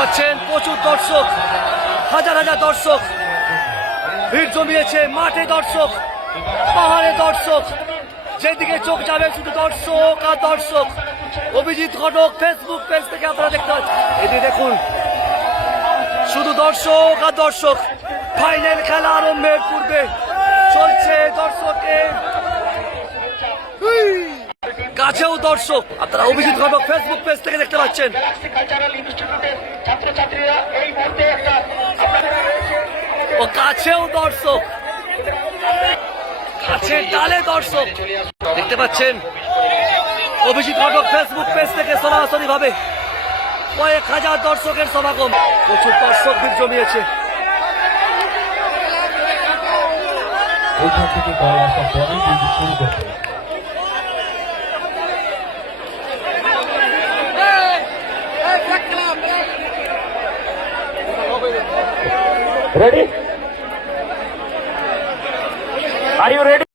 পাচ্ছেন প্রচুর দর্শক, হাজার হাজার দর্শক। ভিড় জমিয়েছে মাঠে দর্শক, পাহাড়ে দর্শক। যেদিকে চোখ যাবে শুধু দর্শক আর দর্শক। অভিজিৎ ঘটক ফেসবুক পেজ থেকে আপনারা দেখতে পাচ্ছেন। এদিকে দেখুন, শুধু দর্শক আর দর্শক। ফাইনাল খেলা আরম্ভের পূর্বে চলছে দর্শকের কাছেও দর্শক আপনারা অভিজিৎ ঘটক ফেসবুক পেজ থেকে দেখতে পাচ্ছেন। ও কাছেও দর্শক কাছে ডালে দর্শক, দেখতে পাচ্ছেন। অভিজিৎ ঘটক ফেসবুক পেজ থেকে সরাসরি ভাবে কয়েক হাজার দর্শকের সমাগম। প্রচুর দর্শক ভিড় জমিয়েছে। ওইখান থেকে শুরু করতে Ready? Are you ready?